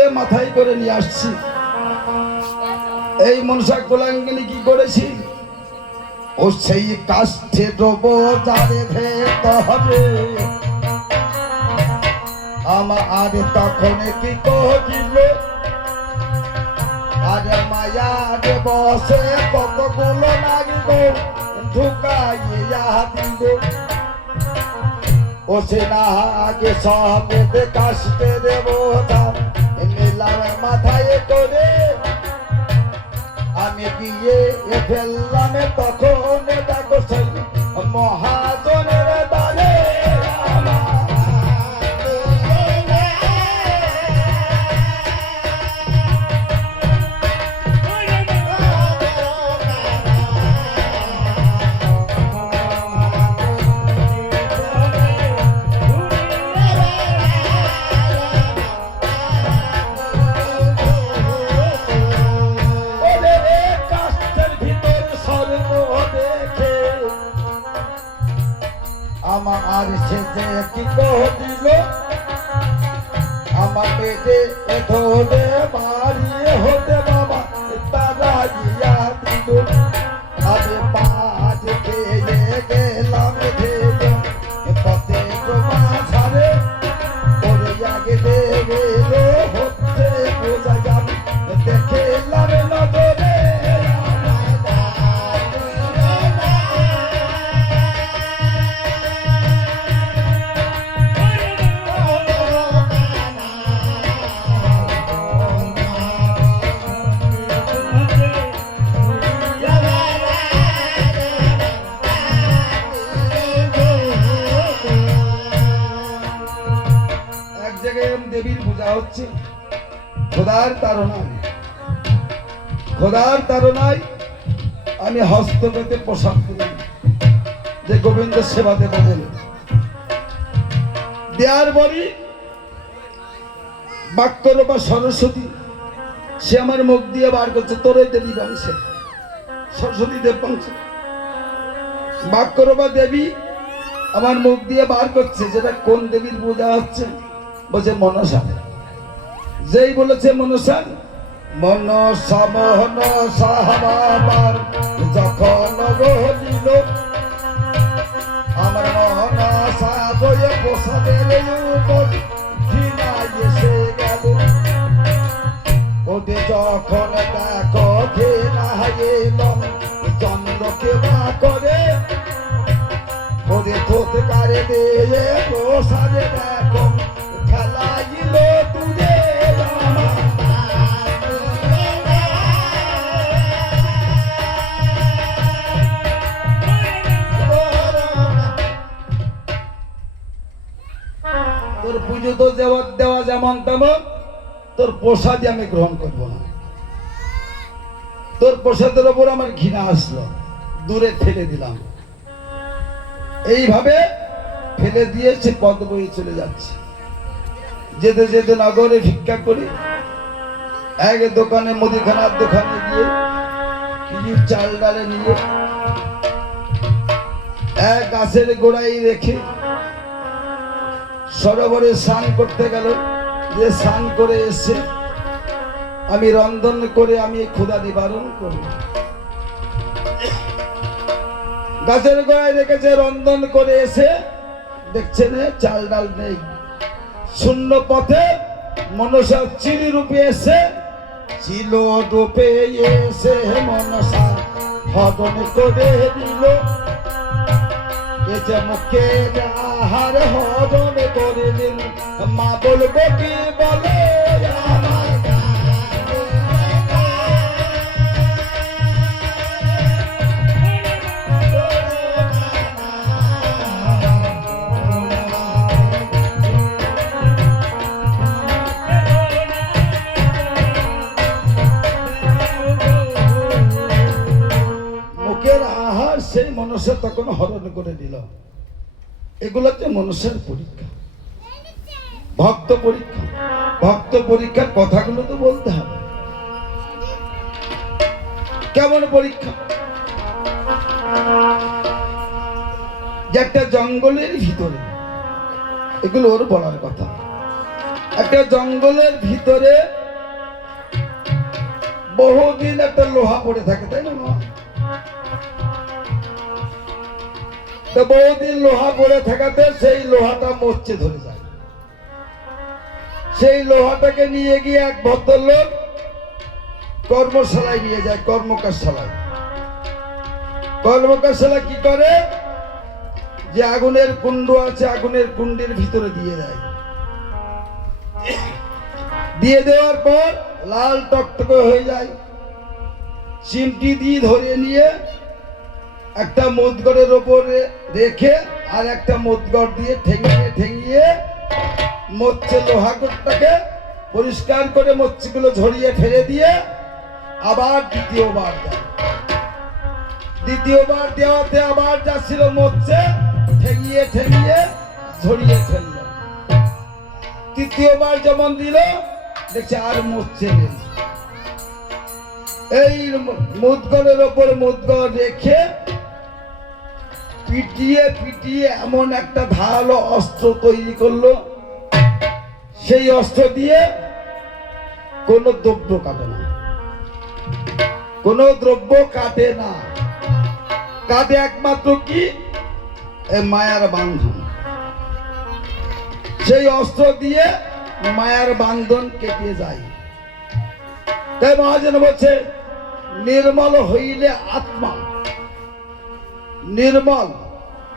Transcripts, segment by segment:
করে মাথায় করে নিয়ে আসছি। এই মনসা কোলাঙ্গিনী কি করেছি? ও সেই কাষ্ঠে যারে আমার তখন কি কহিল? আর মায়ার বসে কতগুলো নাগিব ঢুকাইয়া দিব ও সে না আগে সবেদে কাশতে দেব ফেললাম তখন দেখো দিল? আমার পেটে ধরে মারিয়ে হতে বাবা তারা গিয়া দিল। আমি দেবীর হচ্ছে, খোদার তারণায়। খোদার তারণায় আমি হস্ত পেতে পোশাক করি যে গোবিন্দ সেবা দেব বলে। দেয়ার বলি বাক্যর বা সরস্বতী, সে আমার মুখ দিয়ে বার করছে তোরই দেবী বংশে, সরস্বতী দেব বংশে। বাক্যর বা দেবী আমার মুখ দিয়ে বার করছে, যেটা কোন দেবীর পূজা হচ্ছে, বলছে মনসা। যেই বলেছে মনসা মনসা মোহন সাহাবার যখন বলিল আমার মনসা বয়ে প্রসাদের উপর ঘৃণায় এসে গেল। ওদের যখন দেখো এলাম চন্দ্রকে মা করে ওরে তোতকারে দিয়ে প্রসাদে দেখো যেমন তেমন, তোর প্রসাদই আমি গ্রহণ করব না। তোর প্রসাদের ওপর আমার ঘৃণা আসলো, দূরে ফেলে দিলাম। এইভাবে ফেলে দিয়ে সে পদ বয়ে চলে যাচ্ছে। যেতে যেতে নগরে ভিক্ষা করি। এক দোকানে, মুদিখানার দোকানে গিয়ে কিছু চাল ডালে নিয়ে এক গাছের গোড়ায় রেখে সরোবরে স্নান করতে গেল। যে স্নান করে এসে আমি রন্ধন করে আমি ক্ষুধা নিবারণ করি। গাছের গোড়ায় রেখেছে রন্ধন করে এসে দেখছেন চাল ডাল নেই। শূন্য পথে মনসা চিনি রূপে এসে ছিল রূপে এসে মনসা হদন করে দিল এ যে মুখে আহার হদন করে দিল মা বলব কি বলে? মনুষ্য তখন হরণ করে দিল এগুলো হচ্ছে মনুষ্যের পরীক্ষা। ভক্ত পরীক্ষা। ভক্ত পরীক্ষার কথাগুলো তো বলতে হবে। কেমন পরীক্ষা? যে একটা জঙ্গলের ভিতরে, এগুলো ওর বলার কথা। একটা জঙ্গলের ভিতরে বহুদিন একটা লোহা পড়ে থাকে, তাই না তো বহুদিন লোহা পড়ে থাকাতে সেই লোহাটা মরচে ধরে যায়। সেই লোহাটাকে নিয়ে গিয়ে এক ভদ্রলোক কর্মশালায় নিয়ে যায়, কর্মকারশালায়। কর্মকারশালা কি করে? যে আগুনের কুণ্ড আছে, আগুনের কুণ্ডের ভিতরে দিয়ে দেয়। দিয়ে দেওয়ার পর লাল টকটকে হয়ে যায়। চিমটি দিয়ে ধরে নিয়ে একটা মুদগড়ের ওপরে রেখে আর একটা মুদগড় দিয়ে ঠেঙিয়ে ঠেঙিয়ে মচ্ছে লোহাগড়টাকে পরিষ্কার করে মচ্ছিগুলো ঝরিয়ে ফেলে দিয়ে আবার দ্বিতীয়বার দেয়। দ্বিতীয়বার দেওয়াতে আবার যাচ্ছিল মচ্ছে ঠেঙিয়ে ঠেঙিয়ে ঝরিয়ে ফেলল। তৃতীয়বার যেমন দিল, দেখছে আর মরছে নেই এই মুদগড়ের ওপর মুদগড় রেখে পিটিয়ে পিটিয়ে এমন একটা ধারালো অস্ত্র তৈরি করল। সেই অস্ত্র দিয়ে কোনো দ্রব্য কাটে না। কোনো দ্রব্য কাটে না। কাটে একমাত্র কি? মায়ার বান্ধন। সেই অস্ত্র দিয়ে মায়ার বান্ধন কেটে যায়। তাই মহাজন বলছে, নির্মল হইলে আত্মা নির্মল।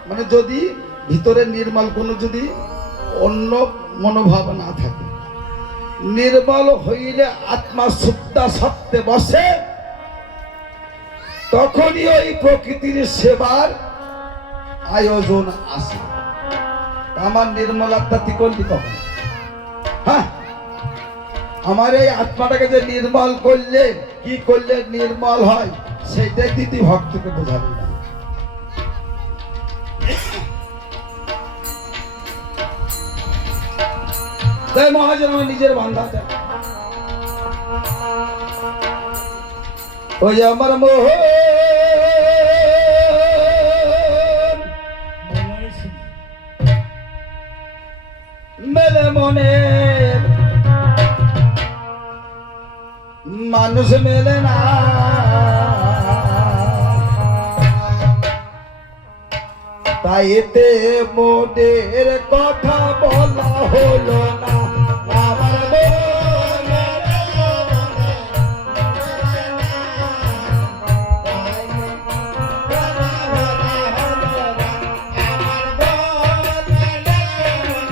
মানে যদি ভিতরে নির্মল কোনো যদি অন্য মনোভাব না থাকে। নির্মল হইলে আত্মা সুপ্তা সত্যে বসে। তখনই ওই প্রকৃতির সেবার আয়োজন আসে। আমার নির্মল আত্মা তুই করলি কখন হ্যাঁ? আমার এই আত্মাটাকে যে নির্মল করলে, কি করলে নির্মল হয়, সেইটাই দিদি ভক্তকে বোঝাবি। তাই মহাজন আমার নিজের বান্ধাটা ওই আমার মোহ মেলে মনে। মানুষ মেলে না। তাই এতে মোদের কথা বলা